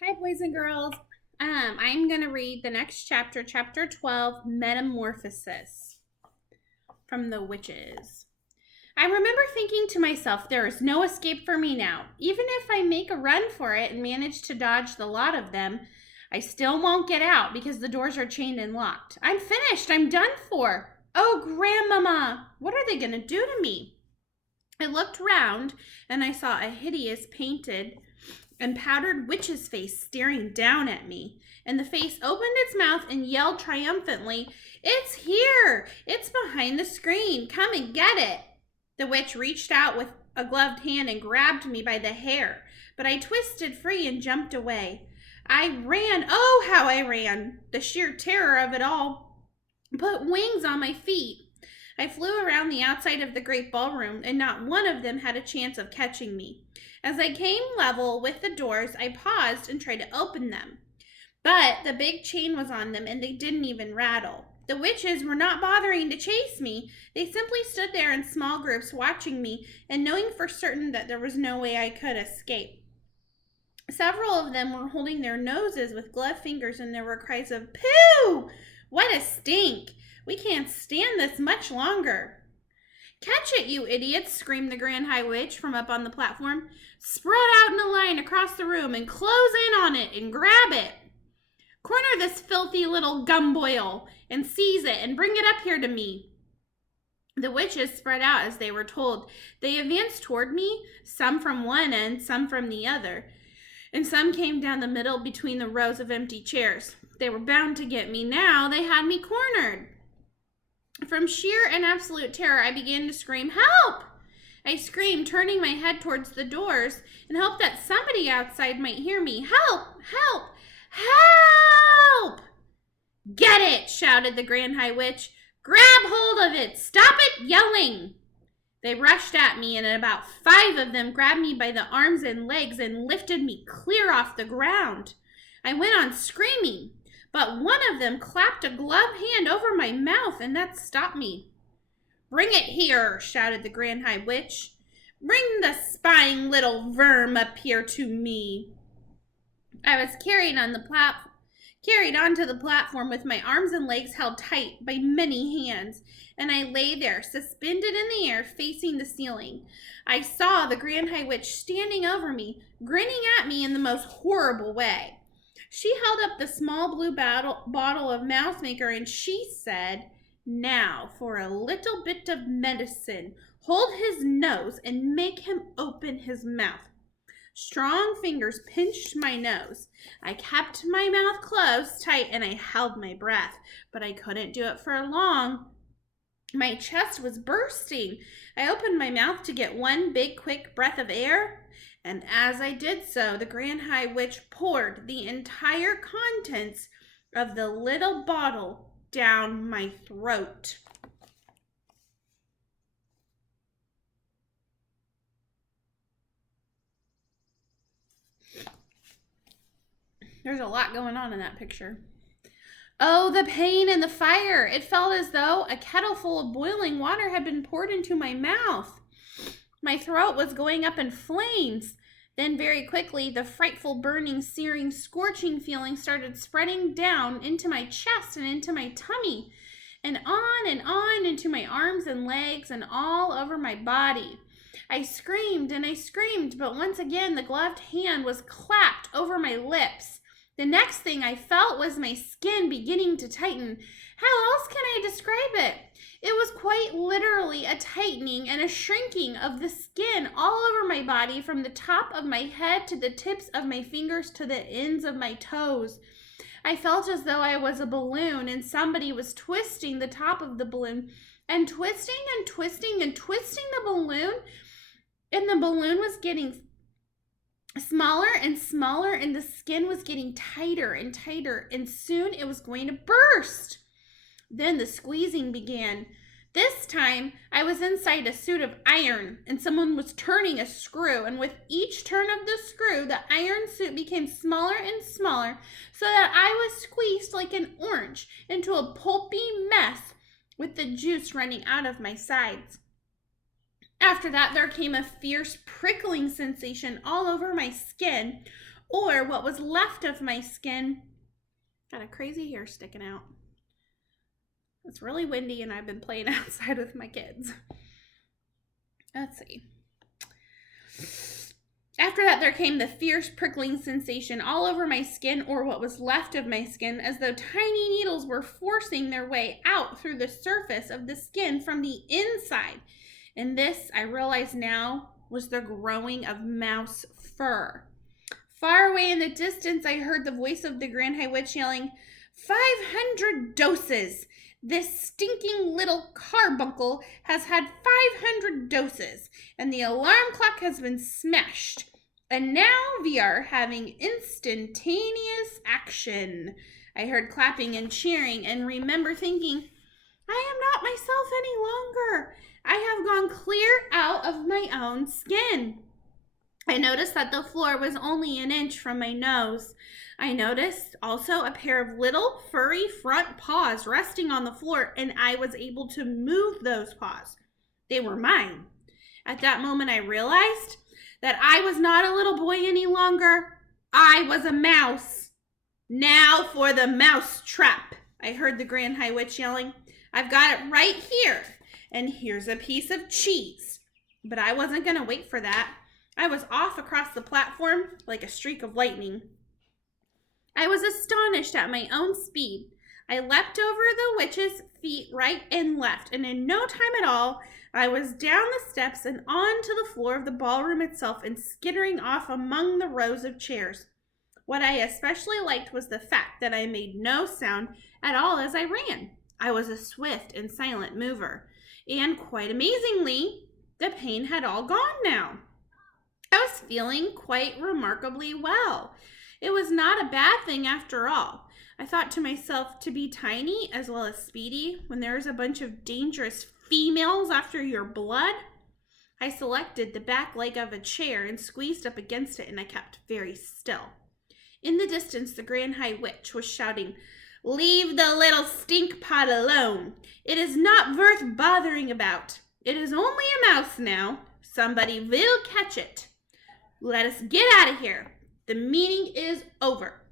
Hi, boys and girls. I'm going to read the next chapter, chapter 12, Metamorphosis, from the Witches. I remember thinking to myself, there is no escape for me now. Even if I make a run for it and manage to dodge the lot of them, I still won't get out because the doors are chained and locked. I'm finished. I'm done for. Oh, Grandmama, what are they going to do to me? I looked round and I saw a hideous painted and powdered witch's face staring down at me. And the face opened its mouth and yelled triumphantly, "It's here! It's behind the screen! Come and get it!" The witch reached out with a gloved hand and grabbed me by the hair, but I twisted free and jumped away. I ran, oh how I ran! The sheer terror of it all put wings on my feet. I flew around the outside of the great ballroom, and not one of them had a chance of catching me. As I came level with the doors, I paused and tried to open them. But the big chain was on them, and they didn't even rattle. The witches were not bothering to chase me. They simply stood there in small groups watching me and knowing for certain that there was no way I could escape. Several of them were holding their noses with gloved fingers, and there were cries of, "Pooh! What a stink! We can't stand this much longer." "Catch it, you idiots!" screamed the Grand High Witch from up on the platform. "Spread out in a line across the room and close in on it and grab it. Corner this filthy little gumboil and seize it and bring it up here to me." The witches spread out as they were told. They advanced toward me, some from one end, some from the other, and some came down the middle between the rows of empty chairs. They were bound to get me now. They had me cornered. From sheer and absolute terror, I began to scream, "Help!" I screamed, turning my head towards the doors, and hoped that somebody outside might hear me. "Help! Help! Help!" "Get it!" shouted the Grand High Witch. "Grab hold of it! Stop it yelling!" They rushed at me, and about 5 of them grabbed me by the arms and legs and lifted me clear off the ground. I went on screaming, but one of them clapped a gloved hand over my mouth, and that stopped me. "Bring it here!" shouted the Grand High Witch. "Bring the spying little worm up here to me." I was carried onto the platform with my arms and legs held tight by many hands, and I lay there, suspended in the air, facing the ceiling. I saw the Grand High Witch standing over me, grinning at me in the most horrible way. She held up the small blue bottle of mouse maker, and she said, "Now for a little bit of medicine. Hold his nose and make him open his mouth." Strong fingers pinched my nose. I kept my mouth closed tight and I held my breath, but I couldn't do it for long. My chest was bursting. I opened my mouth to get one big, quick breath of air, and as I did so, the Grand High Witch poured the entire contents of the little bottle down my throat. There's a lot going on in that picture. Oh, the pain and the fire! It felt as though a kettle full of boiling water had been poured into my mouth. My throat was going up in flames. Then very quickly, the frightful burning, searing, scorching feeling started spreading down into my chest and into my tummy, and on into my arms and legs and all over my body. I screamed and I screamed, but once again the gloved hand was clapped over my lips. The next thing I felt was my skin beginning to tighten. How else can I describe it? It was quite literally a tightening and a shrinking of the skin all over my body, from the top of my head to the tips of my fingers to the ends of my toes. I felt as though I was a balloon and somebody was twisting the top of the balloon and twisting and twisting and twisting the balloon, and the balloon was getting smaller and smaller, and the skin was getting tighter and tighter, and soon it was going to burst. Then the squeezing began. This time I was inside a suit of iron, and someone was turning a screw, and with each turn of the screw, the iron suit became smaller and smaller, so that I was squeezed like an orange into a pulpy mess with the juice running out of my sides. After that, there came a fierce prickling sensation all over my skin, or what was left of my skin. Got a crazy hair sticking out. It's really windy and I've been playing outside with my kids. Let's see. After that, there came the fierce prickling sensation all over my skin, or what was left of my skin, as though tiny needles were forcing their way out through the surface of the skin from the inside. And this, I realize now, was the growing of mouse fur. Far away in the distance, I heard the voice of the Grand High Witch yelling, 500 doses! This stinking little carbuncle has had 500 doses, and the alarm clock has been smashed. And now we are having instantaneous action. I heard clapping and cheering and remember thinking, I am not myself any longer. I have gone clear out of my own skin. I noticed that the floor was only an inch from my nose. I noticed also a pair of little furry front paws resting on the floor, and I was able to move those paws. They were mine. At that moment, I realized that I was not a little boy any longer. I was a mouse. Now for the mouse trap, I heard the Grand High Witch yelling. I've got it right here, and here's a piece of cheese. But I wasn't going to wait for that. I was off across the platform like a streak of lightning. I was astonished at my own speed. I leapt over the witch's feet right and left, and in no time at all, I was down the steps and onto the floor of the ballroom itself and skittering off among the rows of chairs. What I especially liked was the fact that I made no sound at all as I ran. I was a swift and silent mover, and quite amazingly, the pain had all gone now. I was feeling quite remarkably well. It was not a bad thing after all. I thought to myself, to be tiny as well as speedy when there's a bunch of dangerous females after your blood. I selected the back leg of a chair and squeezed up against it, and I kept very still. In the distance, the Grand High Witch was shouting, Leave the little stink pot alone. It is not worth bothering about. It is only a mouse now. Somebody will catch it. Let us get out of here. The meeting is over.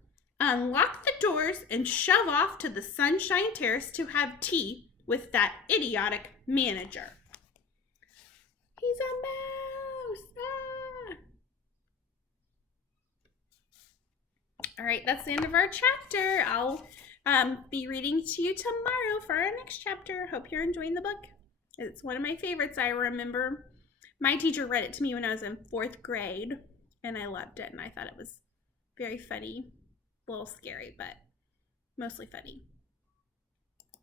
Unlock the doors and shove off to the Sunshine Terrace to have tea with that idiotic manager. He's a mouse. All right, that's the end of our chapter. I'll be reading to you tomorrow for our next chapter. Hope you're enjoying the book. It's one of my favorites. I remember my teacher read it to me when I was in 4th grade, and I loved it, and I thought it was very funny, a little scary, but mostly funny.